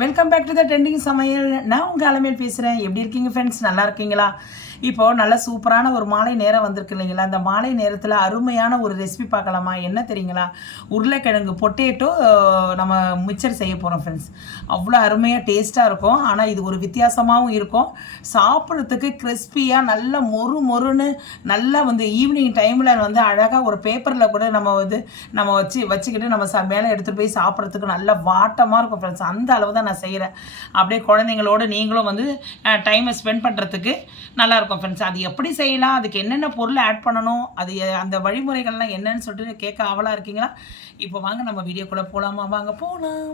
Welcome back to the trending சமையல். நான் உங்கள் அலமேல் பேசுகிறேன் எப்படி இருக்கீங்க ஃப்ரெண்ட்ஸ் நல்லா இருக்கீங்களா? இப்போது நல்ல சூப்பரான ஒரு மாலை நேரம் வந்திருக்கு இல்லைங்களா? அந்த மாலை நேரத்தில் அருமையான ஒரு ரெசிபி பார்க்கலாமா? என்ன தெரியுங்களா? உருளைக்கிழங்கு பொட்டேட்டோ நம்ம மிக்சர் செய்ய போகிறோம் ஃப்ரெண்ட்ஸ் அவ்வளோ அருமையாக டேஸ்ட்டாக இருக்கும். ஆனால் இது ஒரு வித்தியாசமாகவும் இருக்கும். சாப்பிட்றதுக்கு கிறிஸ்பியாக நல்ல மொறு மொறுன்னு நல்லா வந்து ஈவினிங் டைமில் வந்து அழகாக ஒரு பேப்பரில் கூட நம்ம வந்து நம்ம வச்சு வச்சுக்கிட்டு நம்ம ச மேலே எடுத்துகிட்டு போய் சாப்பிட்றதுக்கு நல்ல வாட்டமாக இருக்கும் ஃப்ரெண்ட்ஸ் அந்த அளவு தான் நான் செய்கிறேன் அப்படியே குழந்தைங்களோட நீங்களும் வந்து டைமை ஸ்பெண்ட் பண்ணுறதுக்கு நல்லாயிருக்கும் ஃப்ரெண்ட்ஸ் அது எப்படி செய்யலாம்? அதுக்கு என்னென்ன பொருள் ஆட் பண்ணணும்? அது அந்த வழிமுறைகள்லாம் என்னன்னு சொல்லிட்டு கேட்க ஆவலாக இருக்கீங்களா? இப்போ வாங்க நம்ம வீடியோக்குள்ளே போகலாமா வாங்க போகலாம்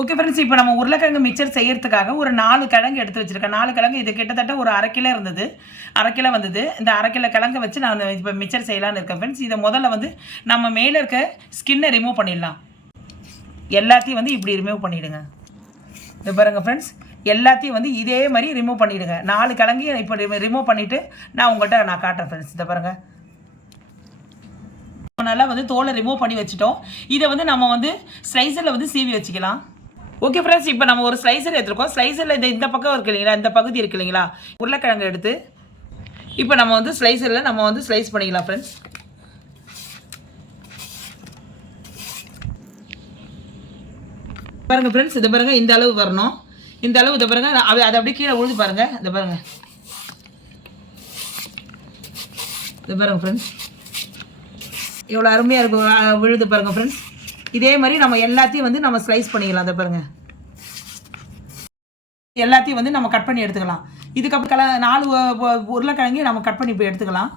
ஓகே ஃப்ரெண்ட்ஸ் இப்போ நம்ம உருளைக்கிழங்கு மிக்சர் செய்யறதுக்காக ஒரு நாலு கிழங்கு எடுத்து வச்சிருக்கேன். நாலு கிழங்கு இது கிட்டத்தட்ட ஒரு அரை கிலோ இருந்தது. அரை கிலோ வந்தது. இந்த அரை கிலோ கிழங்கு வச்சு நான் இப்போ மிக்சர் செய்யலாம்னு இருக்கேன் ஃப்ரெண்ட்ஸ் இதை முதல்ல வந்து நம்ம மேலே இருக்க ஸ்கின்னை ரிமூவ் பண்ணிடலாம். எல்லாத்தையும் வந்து இப்படி ரிமூவ் பண்ணிவிடுங்க இது பாருங்கள் ஃப்ரெண்ட்ஸ் எல்லாத்தையும் வந்து இதே மாதிரி ரிமூவ் பண்ணிவிடுங்க நாலு கிழங்கு இப்போ ரிமூவ் பண்ணிவிட்டு நான் உங்கள்கிட்ட நான் காட்டுறேன் ஃப்ரெண்ட்ஸ் இதை பாருங்கள் நல்லா வந்து தோலை ரிமூவ் பண்ணி வச்சுட்டோம். இதை வந்து நம்ம வந்து ஸ்லைசரில் வந்து சீவி வச்சுக்கலாம். ஓகே ஃப்ரெண்ட்ஸ் இப்போ நம்ம ஒரு ஸ்லைசர் எடுத்துருக்கோம். ஸ்லைசரில் இந்த இந்த பக்கம் இருக்கு இல்லைங்களா? இந்த பகுதி இருக்கு இல்லைங்களா? உருளைக்கிழங்கு எடுத்து இப்போ நம்ம வந்து ஸ்லைசரில் நம்ம வந்து ஸ்லைஸ் பண்ணிக்கலாம் ஃப்ரெண்ட்ஸ் பாருங்கள் ஃப்ரெண்ட்ஸ் இது பாருங்கள் இந்த அளவு வரணும். இந்த அளவு இதை பாருங்க. அது அதை அப்படியே கீழே உழுது பாருங்க. இதை பாருங்க. இதை பாருங்க ஃப்ரெண்ட்ஸ் எவ்வளோ அருமையாக இருக்கும் விழுது பாருங்க ஃப்ரெண்ட்ஸ் இதே மாதிரி நம்ம எல்லாத்தையும் வந்து நம்ம ஸ்லைஸ் பண்ணிக்கலாம் அதை பாருங்க. எல்லாத்தையும் வந்து நம்ம கட் பண்ணி எடுத்துக்கலாம். இதுக்கப்புறம் கல நாலு உருளைக்கிழங்கையும் நம்ம கட் பண்ணி போய் எடுத்துக்கலாம்.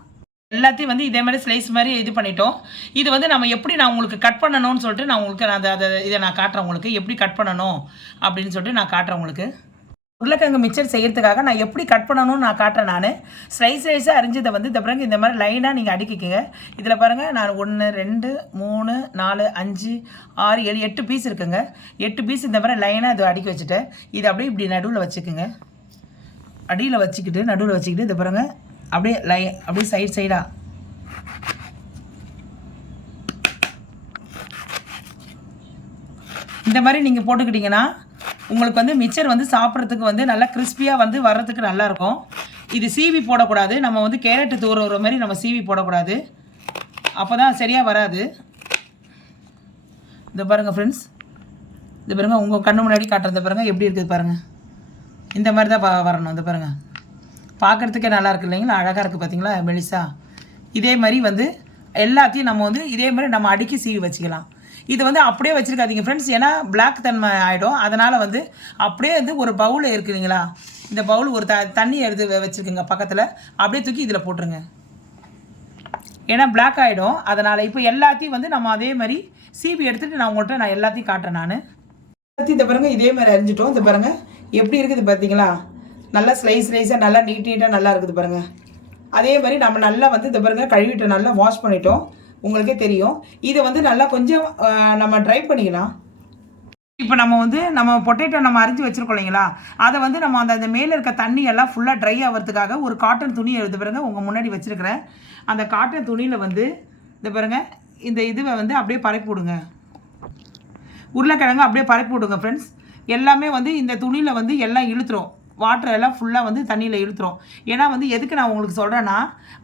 எல்லாத்தையும் வந்து இதே மாதிரி ஸ்லைஸ் மாதிரி இது பண்ணிட்டோம். இது வந்து நம்ம எப்படி நான் உங்களுக்கு கட் பண்ணணும்னு சொல்லிட்டு நான் உங்களுக்கு நான் அதை அதை இதை நான் காட்டுறேன் உங்களுக்கு. எப்படி கட் பண்ணணும் அப்படின்னு சொல்லிட்டு நான் காட்டுறேன் உங்களுக்கு. உருளைக்கிழங்கு மிக்சர் செய்கிறதுக்காக நான் எப்படி கட் பண்ணணும்னு நான் காட்டுறேன் நான். ஸ்லைஸ் ஸ்லைஸாக அரிஞ்சதை வந்து இந்த பிறகு இந்த மாதிரி லைனாக நீங்கள் அடிக்கிக்கங்க. இதில் பாருங்கள் நான் ஒன்று ரெண்டு மூணு நாலு அஞ்சு ஆறு ஏழு எட்டு பீஸ் இருக்குங்க. எட்டு பீஸ் இந்த மாதிரி லைனாக இதை அடுக்கி வச்சுட்டேன் இது அப்படியே இப்படி நடுவில் வச்சுக்குங்க. அடியில் வச்சுக்கிட்டு நடுவில் வச்சுக்கிட்டு இதை பாருங்கள் அப்படியே லை அப்படியே சைட் சைடாக இந்த மாதிரி நீங்கள் போட்டுக்கிட்டிங்கன்னா உங்களுக்கு வந்து மிச்சர் வந்து சாப்பிட்றதுக்கு வந்து நல்லா கிறிஸ்பியாக வந்து வர்றதுக்கு நல்லாயிருக்கும் இது சீவி போடக்கூடாது. நம்ம வந்து கேரட்டு தூர மாதிரி நம்ம சீவி போடக்கூடாது. அப்போ தான் சரியாக வராது. இந்த பாருங்கள் ஃப்ரெண்ட்ஸ் இந்த பாருங்கள் உங்கள் கண்ணு முன்னாடி காட்டுறது பாருங்கள் எப்படி இருக்குது பாருங்கள் இந்த மாதிரி தான் வரணும் இந்த பாருங்கள் பார்க்குறதுக்கே நல்லா இருக்கு இல்லைங்களா? அழகாக இருக்குது பார்த்தீங்களா மெலிசா? இதே மாதிரி வந்து எல்லாத்தையும் நம்ம வந்து இதே மாதிரி நம்ம அடுக்கி சீவி வச்சுக்கலாம். இது வந்து அப்படியே வச்சுருக்காதீங்க ஃப்ரெண்ட்ஸ் ஏன்னா பிளாக் தன்மை ஆகிடும் அதனால் வந்து அப்படியே வந்து ஒரு பவுல் இருக்குதுங்களா இந்த பவுல் ஒரு த தண்ணி எடுத்து வச்சுருக்குங்க பக்கத்தில். அப்படியே தூக்கி இதில் போட்டுருங்க. ஏன்னா பிளாக் ஆகிடும் அதனால் இப்போ எல்லாத்தையும் வந்து நம்ம அதே மாதிரி சீவி எடுத்துகிட்டு நான் உங்கள்கிட்ட நான் எல்லாத்தையும் காட்டுறேன் நான். எல்லாத்தையும் இந்த பாருங்கள் இதே மாதிரி அரிஞ்சிட்டோம். இந்த பாருங்கள் எப்படி இருக்குது பார்த்தீங்களா நல்லா ஸ்லைஸ் ஸ்லைஸாக நல்லா நீட் நீட்டாக நல்லா இருக்குது பாருங்கள் அதே மாதிரி நம்ம நல்லா வந்து இந்த பாருங்க கழுவிட்டு நல்லா வாஷ் பண்ணிட்டோம். உங்களுக்கே தெரியும். இதை வந்து நல்லா கொஞ்சம் நம்ம ட்ரை பண்ணிக்கலாம். இப்போ நம்ம வந்து நம்ம பொட்டேட்டோ நம்ம அரிஞ்சு வச்சுருக்கோம் இல்லைங்களா? அதை வந்து நம்ம அந்த அந்த மேலே இருக்க தண்ணி எல்லாம் ஃபுல்லாக ட்ரை ஆகிறதுக்காக ஒரு காட்டன் துணி எடுத்து பாருங்க உங்கள் முன்னாடி வச்சுருக்கிறேன். அந்த காட்டன் துணியில் வந்து இந்த பாருங்க இந்த இதுவை வந்து அப்படியே பரப்பி விடுங்க. உருளைக்கிழங்கு அப்படியே பரப்பி விடுங்க ஃப்ரெண்ட்ஸ் எல்லாமே வந்து இந்த துணியில் வந்து எல்லாம் இழுத்துரும். வாட்டர் எல்லாம் ஃபுல்லாக வந்து தண்ணியில் இழுத்துரும். ஏன்னா வந்து எதுக்கு நான் உங்களுக்கு சொல்கிறேன்னா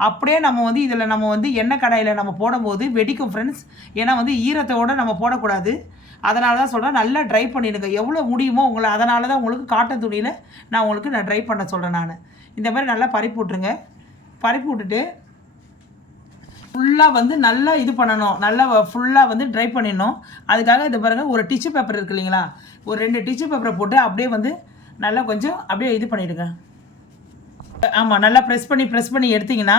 அப்படியே நம்ம வந்து இதில் நம்ம வந்து எண்ணெய் கடாயில் நம்ம போடும்போது வெடிக்கும் ஃப்ரெண்ட்ஸ் ஏன்னா வந்து ஈரத்தோட நம்ம போடக்கூடாது. அதனால தான் சொல்கிறேன் நல்லா ட்ரை பண்ணிடுங்க. எவ்வளோ முடியுமோ உங்களை அதனால தான் உங்களுக்கு காட்டன் துணியில் நான் உங்களுக்கு நான் ட்ரை பண்ண சொல்கிறேன் நான். இந்த மாதிரி நல்லா பறிப்பு விட்ருங்க பறிப்பு விட்டுட்டு ஃபுல்லாக வந்து நல்லா இது பண்ணணும். நல்லா ஃபுல்லாக வந்து ட்ரை பண்ணிடணும். அதுக்காக இது பாருங்கள் ஒரு டிஷ்யூ பேப்பர் இருக்கு இல்லைங்களா? ஒரு ரெண்டு டிஷ்யூ பேப்பரை போட்டு அப்படியே வந்து நல்லா கொஞ்சம் அப்படியே இது பண்ணிவிடுங்க ஆமாம் நல்லா ப்ரெஸ் பண்ணி ப்ரெஸ் பண்ணி எடுத்திங்கன்னா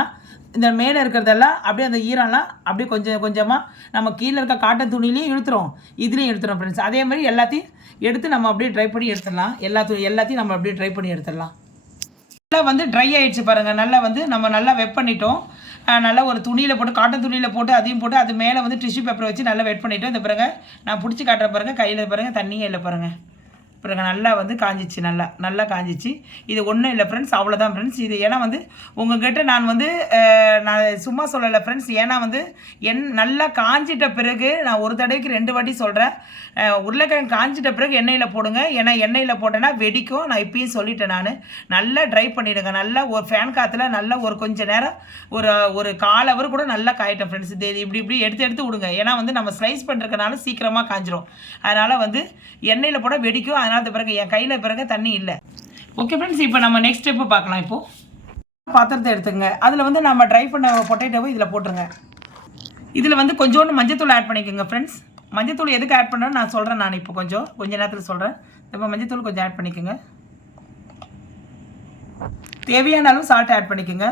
இந்த மேலே இருக்கிறதெல்லாம் அப்படியே அந்த ஈரம்லாம் அப்படியே கொஞ்சம் கொஞ்சமாக நம்ம கீழே இருக்க காட்டன் துணிலையும் இழுத்துரும். இதுலேயும் இழுத்துரும் ஃப்ரெண்ட்ஸ் அதே மாதிரி எல்லாத்தையும் எடுத்து நம்ம அப்படியே ட்ரை பண்ணி எடுத்துடலாம். எல்லா துணி எல்லாத்தையும் நம்ம அப்படியே ட்ரை பண்ணி எடுத்துடலாம். நல்லா வந்து ட்ரை ஆகிடுச்சு பாருங்கள் நல்லா வந்து நம்ம நல்லா வெட் பண்ணிட்டோம். நல்லா ஒரு துணியில் போட்டு காட்டன் துணியில் போட்டு அதையும் போட்டு அது மேலே வந்து டிஷ்யூ பேப்பர் வச்சு நல்லா வெட் பண்ணிட்டோம். இந்த பாருங்கள் நான் பிடிச்சி காட்டுற பாருங்கள் கையில் பாருங்கள் தண்ணியே இல்லை பாருங்கள் பிறகு நல்லா வந்து காஞ்சிச்சு நல்லா நல்லா காஞ்சிச்சு. இது ஒன்றும் இல்லை ஃப்ரெண்ட்ஸ் அவ்வளோதான் ஃப்ரெண்ட்ஸ் இது ஏன்னா வந்து உங்ககிட்ட நான் வந்து நான் சும்மா சொல்லலை ஃப்ரெண்ட்ஸ் ஏன்னா வந்து என் நல்லா காஞ்சிட்ட பிறகு நான் ஒரு தடவைக்கு ரெண்டு வாட்டி சொல்கிறேன் உருளைக்கிழங்கு காஞ்சிட்ட பிறகு எண்ணெயில் போடுங்க. ஏன்னா எண்ணெயில் போட்டேன்னா வெடிக்கும். நான் இப்பயும் சொல்லிட்டேன் நான். நல்லா ட்ரை பண்ணிவிடுங்க நல்லா ஒரு ஃபேன் காற்றுல நல்லா ஒரு கொஞ்ச நேரம் ஒரு ஒரு கால் அவர் கூட நல்லா காயிட்டேன் ஃப்ரெண்ட்ஸ் இது இப்படி இப்படி எடுத்து எடுத்து விடுங்க. ஏன்னா வந்து நம்ம ஸ்லைஸ் பண்ணுறதுனால சீக்கிரமாக காஞ்சிரும். அதனால் வந்து எண்ணெயில் போட வெடிக்கும். அதனால் அது பிறகு என் கையில் பிறகு தண்ணி இல்லை. ஓகே ஃப்ரெண்ட்ஸ் இப்போ நம்ம நெக்ஸ்ட் ஸ்டெப்பு பார்க்கலாம் இப்போது பாத்திரத்தை எடுத்துங்க அதில் வந்து நம்ம ட்ரை பண்ண பொட்டேட்டோவை இதில் போட்டுருங்க. இதில் வந்து கொஞ்சோண்டு மஞ்சத்தூள் ஆட் பண்ணிக்கோங்க ஃப்ரெண்ட்ஸ் மஞ்சத்தூள் எதுக்கு ஆட் பண்ணேன்னு நான் சொல்கிறேன் நான் இப்போ கொஞ்சம். கொஞ்ச நேரத்தில் சொல்கிறேன் இப்போ மஞ்சத்தூள் கொஞ்சம் ஆட் பண்ணிக்கோங்க. தேவையான அளவு சால்ட் ஆட் பண்ணிக்கோங்க.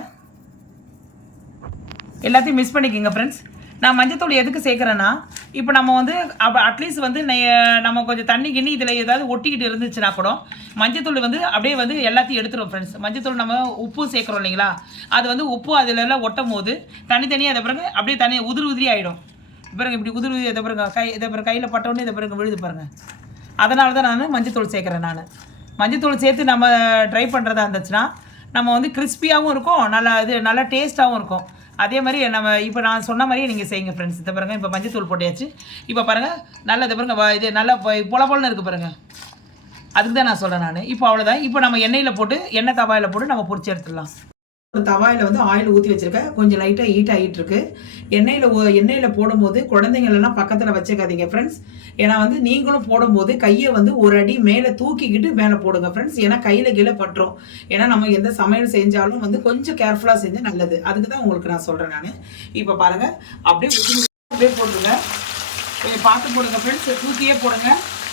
எல்லாத்தையும் மிஸ் பண்ணிக்கோங்க ஃப்ரெண்ட்ஸ் நான் மஞ்சத்தூள் எதுக்கு சேர்க்குறேன்னா இப்போ நம்ம வந்து அப்போ அட்லீஸ்ட் வந்து நெ- நம்ம கொஞ்சம் தண்ணி கிண்ணி இதில் ஏதாவது ஒட்டிக்கிட்டு இருந்துச்சுன்னா கூட மஞ்சத்தூள் வந்து அப்படியே வந்து எல்லாத்தையும் எடுத்துரும் ஃப்ரெண்ட்ஸ் மஞ்சத்தூள் நம்ம உப்பு சேர்க்குறோம் இல்லைங்களா? அது வந்து உப்பு அதில் எல்லாம் ஒட்டும் போது தனித்தனியாக அதை பிறகு அப்படியே தனி உதிரி உதிரி ஆகிடும் பிறகு இப்படி உதிரி உதிரி இதை பிறகு கை இதை பிறகு கையில் பட்டோன்னே இதை பிறகு விழுது பாருங்கள் அதனால தான் நான் மஞ்சத்தூள் சேர்க்குறேன் நான். மஞ்சத்தூள் சேர்த்து நம்ம ட்ரை பண்ணுறதா இருந்துச்சுன்னா நம்ம வந்து கிறிஸ்பியாகவும் இருக்கும் நல்லா இது நல்லா டேஸ்ட்டாகவும் இருக்கும். அதே மாதிரி நம்ம இப்போ நான் சொன்ன மாதிரியே நீங்கள் செய்யுங்க ஃப்ரெண்ட்ஸ் இதை பாருங்கள் இப்போ மஞ்சத்தூள் போட்டியாச்சு இப்போ பாருங்கள் நல்ல இதை இது நல்லா பொல பொலன்னு இருக்குது பாருங்கள் அதுக்கு தான் நான் சொல்கிறேன் நான். இப்போ அவ்வளோதான் இப்போ நம்ம எண்ணெயில் போட்டு எண்ணெய் தவாயில் போட்டு நம்ம பொறிச்சு எடுத்துடலாம். தவாயில் வந்து ஆயில் ஊற்றி வச்சிருக்கேன். கொஞ்சம் லைட்டாக ஹீட் ஆகிட்டு இருக்கு எண்ணெயில் எண்ணெயில் போடும்போது குழந்தைங்களெல்லாம் பக்கத்தில் வச்சுக்காதீங்க ஃப்ரெண்ட்ஸ் ஏன்னா வந்து நீங்களும் போடும்போது கையை வந்து ஒரு அடி மேலே தூக்கிக்கிட்டு மேலே போடுங்க ஃப்ரெண்ட்ஸ் ஏன்னா கையில் கீழே பட்டுரும். ஏன்னா நம்ம எந்த சமையல் செஞ்சாலும் வந்து கொஞ்சம் கேர்ஃபுல்லாக செஞ்சால் நல்லது. அதுக்கு தான் உங்களுக்கு நான் சொல்கிறேன் நான். இப்போ பாருங்கள் அப்படியே அப்படியே போட்டுருங்க. கொஞ்சம் பார்த்து போடுங்க ஃப்ரெண்ட்ஸ் தூக்கியே போடுங்க.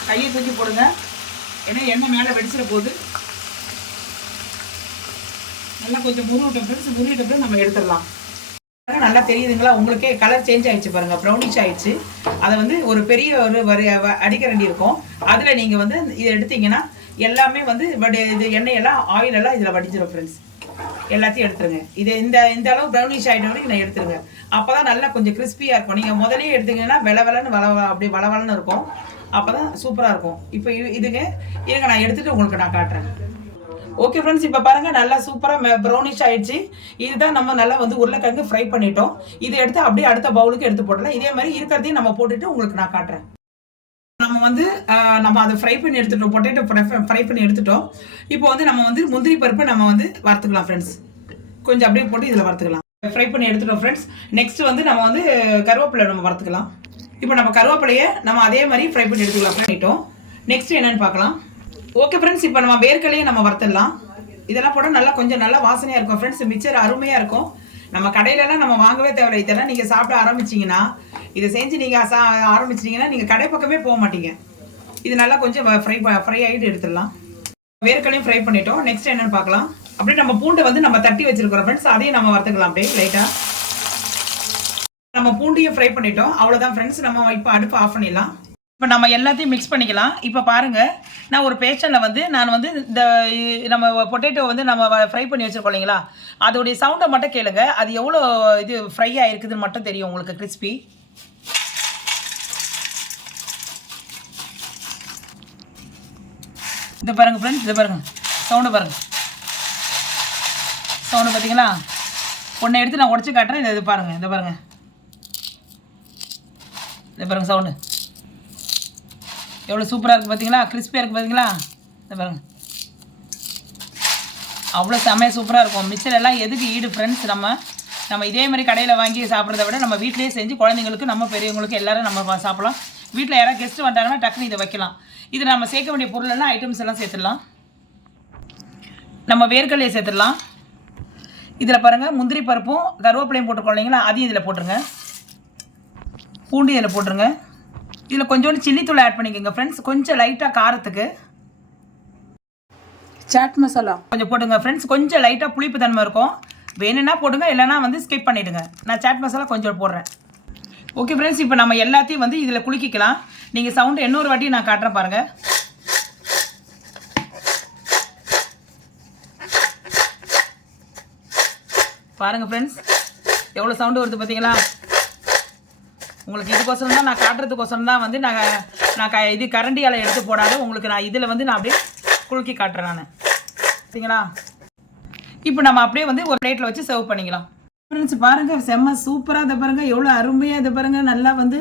கையை தூக்கி போடுங்க. ஏன்னா எண்ணெய் மேலே வெடிச்சிட போகுது நல்லா கொஞ்சம் முருகட்டும் ஃப்ரெண்ட்ஸ் முருகிட்ட நம்ம எடுத்துடலாம். நல்லா தெரியுதுங்களா? உங்களுக்கே கலர் சேஞ்ச் ஆயிடுச்சு பாருங்கள் ப்ரௌனிஷ் ஆயிடுச்சு. அதை வந்து ஒரு பெரிய ஒரு வரி வ- அடிக்கரண்டி இருக்கும். அதில் நீங்கள் வந்து இதை எடுத்தீங்கன்னா எல்லாமே வந்து வடி- இது எண்ணெயெல்லாம் ஆயில் எல்லாம் இதில் வடிஞ்சிடும் ஃப்ரெண்ட்ஸ் எல்லாத்தையும் எடுத்துருங்க. இது இந்த இந்த அளவு ப்ரௌனிஷ் ஆகிட்ட வரைக்கும் நான் எடுத்துருங்க. அப்போ தான் நல்லா கொஞ்சம் கிறிஸ்பியாக இருக்கும். நீங்கள் முதலே எடுத்தீங்கன்னா வெல வெலன்னு வள வள- வளன்னு வளவலன்னு இருக்கும். அப்போ தான் சூப்பராக இருக்கும். இப்போ இது- இதுங்க இருங்க நான் எடுத்துகிட்டு உங்களுக்கு நான் காட்டுறேன். ஓகே ஃப்ரெண்ட்ஸ் இப்போ பாருங்கள் நல்லா சூப்பராக ப்ரௌனிஷ் ஆயிடுச்சு. இதுதான் நம்ம நல்லா வந்து உருளைக்கிழங்கு ஃப்ரை பண்ணிட்டோம். இதை எடுத்து அப்படியே அடுத்த பவுலுக்கு எடுத்து போடலாம் இதே மாதிரி இருக்கிறதையும் நம்ம போட்டுட்டு உங்களுக்கு நான் காட்டுறேன். நம்ம வந்து நம்ம அதை ஃப்ரை பண்ணி எடுத்துட்டோம். பொட்டேட்டோ ஃப்ரை பண்ணி எடுத்துட்டோம். இப்போ வந்து நம்ம வந்து முந்திரி பருப்பை நம்ம வந்து வறுத்துக்கலாம் ஃப்ரெண்ட்ஸ் கொஞ்சம் அப்படியே போட்டு இதில் வறுத்துக்கலாம். ஃப்ரை பண்ணி எடுத்துட்டோம் ஃப்ரெண்ட்ஸ் நெக்ஸ்ட் வந்து நம்ம வந்து கருவேப்பிலை நம்ம வறுத்துக்கலாம். இப்போ நம்ம கருவேப்பிலையை நம்ம அதே மாதிரி ஃப்ரை பண்ணி எடுத்துக்கலாம் பண்ணிட்டோம். நெக்ஸ்ட் என்னன்னு பார்க்கலாம். ஓகே ஃப்ரெண்ட்ஸ் இப்போ நம்ம வேர்க்கலையே நம்ம வறுத்துடலாம். இதெல்லாம் போட நல்லா கொஞ்சம் நல்லா வாசனையாக இருக்கும் ஃப்ரெண்ட்ஸ் மிச்சர் அருமையாக இருக்கும். நம்ம கடையிலலாம் நம்ம வாங்கவே தேவையில்லை. இதெல்லாம் நீங்கள் சாப்பிட ஆரம்பிச்சிங்கன்னா இதை செஞ்சு நீங்கள் சா ஆரம்பிச்சிட்டிங்கன்னா நீங்கள் கடை பக்கமே போக மாட்டீங்க. இது நல்லா கொஞ்சம் ஃப்ரை ஃப்ரை ஆகிட்டு எடுத்துடலாம். வேர்க்கலையும் ஃப்ரை பண்ணிட்டோம். நெக்ஸ்ட் என்னென்னு பார்க்கலாம். அப்படியே நம்ம பூண்டை வந்து நம்ம தட்டி வச்சிருக்கிறோம் ஃப்ரெண்ட்ஸ் அதையும் நம்ம வறுத்துக்கலாம் அப்படியே லைட்டாக நம்ம பூண்டையும் ஃப்ரை பண்ணிட்டோம். அவ்வளோதான் ஃப்ரெண்ட்ஸ் நம்ம இப்போ அடுப்பு ஆஃப் பண்ணிடலாம். இப்போ நம்ம எல்லாத்தையும் மிக்ஸ் பண்ணிக்கலாம். இப்போ பாருங்கள் நான் ஒரு பேஷனில் வந்து நான் வந்து இந்த நம்ம பொட்டேட்டோ வந்து நம்ம ஃப்ரை பண்ணி வச்சிருக்கோம் இல்லைங்களா? அதோடைய சவுண்டை மட்டும் கேளுங்க. அது எவ்வளோ இது ஃப்ரை ஆகிருக்குதுன்னு மட்டும் தெரியும் உங்களுக்கு கிறிஸ்பி இது பாருங்கள் ஃப்ரெண்ட்ஸ் இது பாருங்கள் சவுண்டு பாருங்கள் சவுண்டு பார்த்தீங்களா ஒன்றை எடுத்து நான் உடச்சி காட்டுறேன். இதை இது பாருங்கள் இதை பாருங்கள் இது பாருங்கள் சவுண்டு எவ்வளோ சூப்பராக இருக்குது பார்த்தீங்களா கிறிஸ்பியாக இருக்குது பார்த்தீங்களா இதை பாருங்க. அவ்வளோ செமையாக சூப்பராக இருக்கும். மிச்சர் எல்லாம் எதுக்கு ஈடு ஃப்ரெண்ட்ஸ் நம்ம நம்ம இதே மாதிரி கடையில் வாங்கி சாப்பிட்றத விட நம்ம வீட்டிலேயே செஞ்சு குழந்தைங்களுக்கு நம்ம பெரியவங்களுக்கு எல்லோரும் நம்ம சாப்பிடலாம். வீட்டில் யாராவது கெஸ்ட் வந்தாங்கன்னா டக்குன்னு இதை வைக்கலாம். இது நம்ம சேர்க்க வேண்டிய பொருள் எல்லாம் ஐட்டம்ஸ் எல்லாம் சேர்த்துடலாம். நம்ம வேர்க்கடலையை சேர்த்துடலாம். இதில் பாருங்கள் முந்திரி பருப்பும் கருவேப்பிலையும் போட்டுருக்கோம் இல்லைங்களா? அதையும் இதில் போட்டுருங்க. பூண்டு இதில் போட்டுருங்க. இதில் கொஞ்சோண்டு சில்லி தூள் ஆட் பண்ணிக்கோங்க ஃப்ரெண்ட்ஸ் கொஞ்சம் லைட்டாக காரத்துக்கு. சாட் மசாலா கொஞ்சம் போட்டுங்க ஃப்ரெண்ட்ஸ் கொஞ்சம் லைட்டாக புளிப்பு தன்மை இருக்கும். வேணும்னா போடுங்க இல்லைன்னா வந்து ஸ்கிப் பண்ணிவிடுங்க நான் சாட் மசாலா கொஞ்சம் போடுறேன். ஓகே ஃப்ரெண்ட்ஸ் இப்போ நம்ம எல்லாத்தையும் வந்து இதில் குலுக்கிக்கலாம். நீங்கள் சவுண்டு இன்னொரு வாட்டி நான் காட்டுறேன் பாருங்கள் பாருங்கள் ஃப்ரெண்ட்ஸ் எவ்வளோ சவுண்டு வருது பார்த்தீங்களா உங்களுக்கு இதுக்கோசரம் தான் நான் காட்டுறதுக்கோசரம் தான் வந்து நான் நான் க இது கரண்டியால் எடுத்து போடாத உங்களுக்கு நான் இதில் வந்து நான் அப்படியே குலுக்கி காட்டுறேன் நான். சரிங்களா? இப்போ நம்ம அப்படியே வந்து ஒரு பிளேட்டில் வச்சு சர்வ் பண்ணிக்கலாம். ஃப்ரெண்ட்ஸ் பாருங்க. செம்ம சூப்பராக இதை பாருங்க. எவ்வளோ அருமையாக இதை பாருங்க. நல்லா வந்து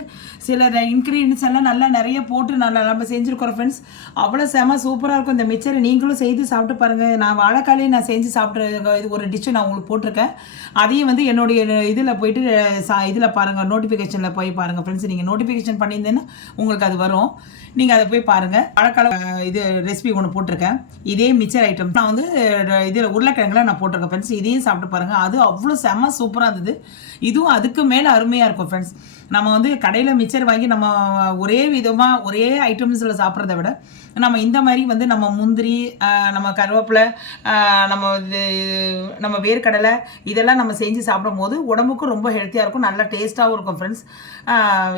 சில இன்க்ரீடியன்ஸ் எல்லாம் நல்லா நிறைய போட்டு நல்லா நம்ம செஞ்சுருக்கிறோம் ஃப்ரெண்ட்ஸ் அவ்வளோ செம்ம சூப்பராக இருக்கும். இந்த மிச்சரை நீங்களும் செய்து சாப்பிட்டு பாருங்க. நான் வாழைக்காலையே நான் செஞ்சு சாப்பிட்ற இது ஒரு டிஷ்ஷு நான் உங்களுக்கு போட்டிருக்கேன். அதையும் வந்து என்னுடைய இதில் போயிட்டு சா இதில் பாருங்கள் நோட்டிஃபிகேஷனில் போய் பாருங்கள் ஃப்ரெண்ட்ஸ் நீங்கள் நோட்டிஃபிகேஷன் பண்ணியிருந்தேன்னா உங்களுக்கு அது வரும். நீங்கள் அதை போய் பாருங்கள் வாழைக்கால இது ரெசிபி ஒன்று போட்டிருக்கேன். இதே மிச்சர் ஐட்டம் நான் வந்து இதில் உருளைக்கிழங்குல நான் போட்டிருக்கேன் ஃப்ரெண்ட்ஸ் இதையும் சாப்பிட்டு பாருங்கள் அது அவ்வளோ செம்ம சூப்பராக இருந்தது. இதுவும் அதுக்கு மேலே அருமையாக இருக்கும் ஃப்ரெண்ட்ஸ் நம்ம வந்து கடையில் மிச்சர் வாங்கி நம்ம ஒரே விதமாக ஒரே ஐட்டம்ஸில் சாப்பிட்றத விட நம்ம இந்த மாதிரி வந்து நம்ம முந்திரி நம்ம கருவேப்பிலை நம்ம இது நம்ம வேர்க்கடலை இதெல்லாம் நம்ம செஞ்சு சாப்பிடும் போது உடம்புக்கும் ரொம்ப ஹெல்த்தியாக இருக்கும் நல்லா டேஸ்ட்டாகவும் இருக்கும் ஃப்ரெண்ட்ஸ்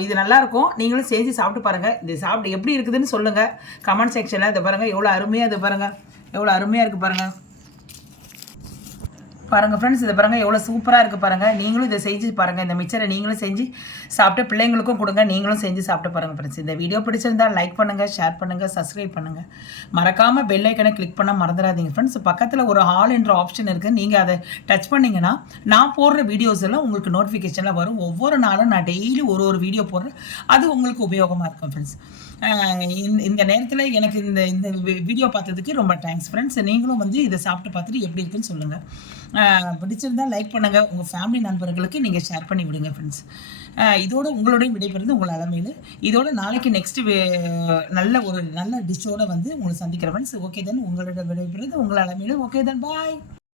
இது நல்லாயிருக்கும் நீங்களும் செஞ்சு சாப்பிட்டு பாருங்கள் இது சாப்பிட்டு எப்படி இருக்குதுன்னு சொல்லுங்கள் கமெண்ட் செக்ஷனில் இதை பாருங்கள் எவ்வளோ அருமையாக இது பாருங்கள் எவ்வளோ அருமையாக இருக்குது பாருங்கள் பாருங்கள் ஃப்ரெண்ட்ஸ் இதை பாருங்கள் எவ்வளோ சூப்பராக இருக்குது பாருங்கள் நீங்களும் இதை செஞ்சு பாருங்கள் இந்த மிச்சரை நீங்களும் செஞ்சு சாப்பிட்டு பிள்ளைங்களுக்கும் கொடுங்க. நீங்களும் செஞ்சு சாப்பிட்டு பாருங்கள் ஃப்ரெண்ட்ஸ் இந்த வீடியோ பிடிச்சிருந்தால் லைக் பண்ணுங்கள் ஷேர் பண்ணுங்கள் சப்ஸ்கிரைப் பண்ணுங்கள் மறக்காமல் பெல் ஐக்கனை கிளிக் பண்ண மறந்துடாதீங்க ஃப்ரெண்ட்ஸ் பக்கத்தில் ஒரு ஹால் என்ற ஆப்ஷன் இருக்குது நீங்கள் அதை டச் பண்ணிங்கன்னா நான் போடுற வீடியோஸ் எல்லாம் உங்களுக்கு நோட்டிஃபிகேஷனில் வரும். ஒவ்வொரு நாளும் நான் டெய்லி ஒரு ஒரு வீடியோ போடுறேன். அது உங்களுக்கு உபயோகமாக இருக்கும் ஃப்ரெண்ட்ஸ் இந்த நேரத்தில் எனக்கு இந்த இந்த வீடியோ பார்த்ததுக்கு ரொம்ப தேங்க்ஸ் ஃப்ரெண்ட்ஸ் நீங்களும் வந்து இதை சாப்பிட்டு பார்த்துட்டு எப்படி இருக்குன்னு சொல்லுங்கள் பிடிச்சிருந்தால் லைக் பண்ணுங்கள் உங்கள் ஃபேமிலி நண்பர்களுக்கு நீங்கள் ஷேர் பண்ணி விடுங்க ஃப்ரெண்ட்ஸ் இதோட உங்களோட விடைபெறுது உங்கள் அலமையில் இதோட நாளைக்கு நெக்ஸ்ட் நல்ல ஒரு நல்ல டிஷ்ஷோட வந்து உங்களை சந்திக்கிற ஃப்ரெண்ட்ஸ் ஓகே தான் உங்களோட விடைபெறுது உங்கள் அலமையில் ஓகே தான் பாய்